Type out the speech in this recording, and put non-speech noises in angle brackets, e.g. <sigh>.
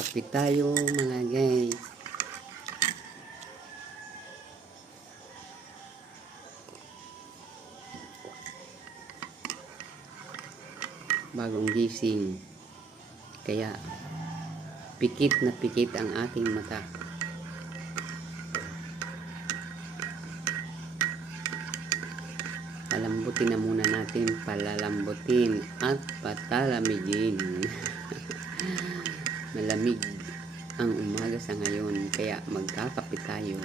Kape tayo mga guys. Bagong gising. Kaya pikit na pikit ang aking mata. Palambutin na muna natin, palalambutin at patalamigin. <laughs> Malamig ang umaga sa ngayon, kaya magkakape tayo.